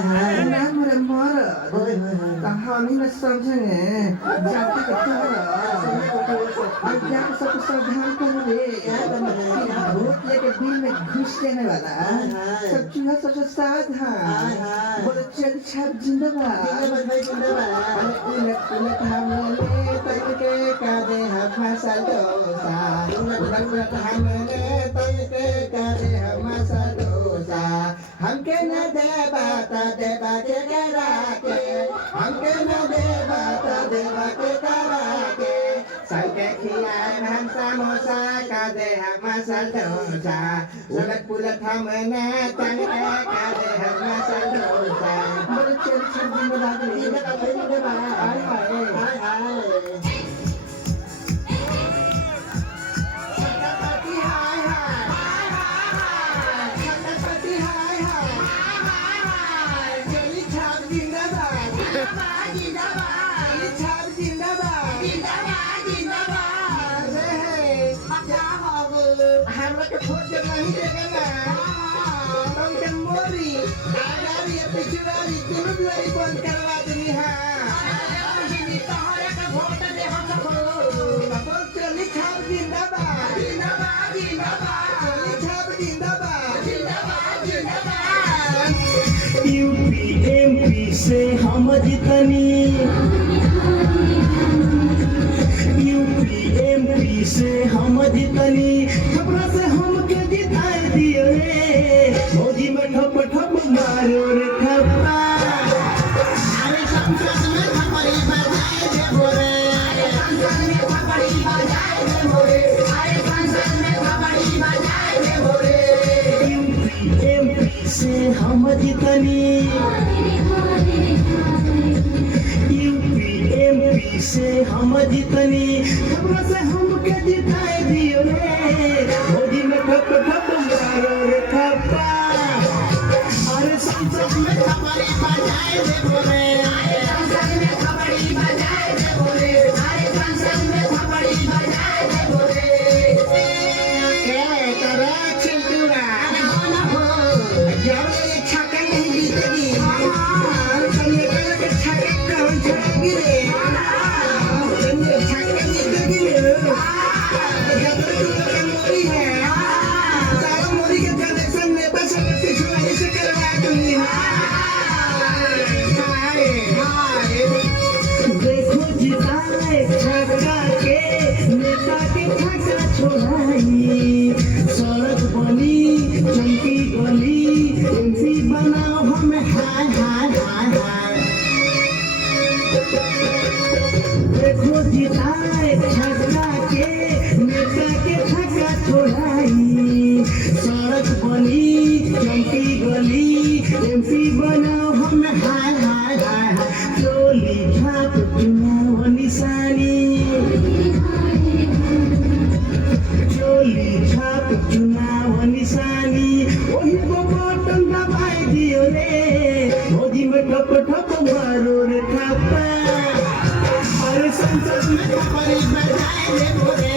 ना मेरे मरद तो हम ही न समझेंगे जाति के क्या सब सावधान करो रे वोट लेके बिल में घुस देने वाला सब चूहा सबसे सावधान बोले चल छाप जिंदाबाद उलट उलट हमने तल के कादे हम मसल डोसा उलट उलट हमने तल के कादे हम मसल डोसा हमके न दे बाता देवा के करा के हमके न दे बाता देवा के करा के सबके खिलाए हम समोसा का दे हम मसल डोसा उलट पुलट हमने तन के का दे हम मसल डोसा बोले चल चल जिंदाबाद जिंदाबाद हाय हाय हाय हाय हमरा के छोड़ के नहीं देगा ना तुम के मोरी आगारी पिछवारी तीनों दुआरी बंद करवा देनी है तोहरे के वोट दे हम सबको बोल चली छाप जिंदाबाद जिंदाबाद जिंदाबाद चली छाप जिंदाबाद जिंदाबाद जिंदाबाद यूपी एमपी से हम जितनी यूपी एमपी से हम जितनी खबरा से हमके जिताए दिए रे मोदी में ठप ठप मारो रे ठप्पा अरे संसद में खपड़ी बजाए दे बोरे अरे संसद में खपड़ी बजाए दे बोरे अरे संसद में खपड़ी बजाए दे बोरे यूपी एमपी से हम जितनी यूपी एमपी से हम जितनी खबरा से हमके जिताए दिए रे मोदी में ठप ठप मारो रे ठप्पा अरे संसद में खपड़ी बजाए दे बोरे अरे संसद में खपड़ी बजाए दे बोरे अरे संसद में खपड़ी बजाए दे बोरे के तेरा चिंटूरा ना हो जब ये छक्का नहीं जीतेगी चलिए कल के छक्के कौन छोड़ेगी रे चलिए छक्का जीतेगी रे जब तू के मोरी है सारा मोरी के कनेक्शन नेता से पिछवाड़ी से करवा दूंगी हाय हाय देखो जिताए छक्का के नेता के छक्का छोड़ाई सड़क बनी चमकी गली एमपी बनाओ हमें हाय हाय हाय हाय देखो जिताए छक्का के नेता के छक्का छोड़ाई सड़क बनी चमकी गली एमपी बनाओ हमें हाय हाय हाय हाय चोली छाप चुनाव निशानी चोली छाप चुनाव निशानी वही को बटन दबाए दियो रे मोदी में ठप ठप मारो रे ठप्पा अरे संसद में खपड़ी बजाए दे बोरे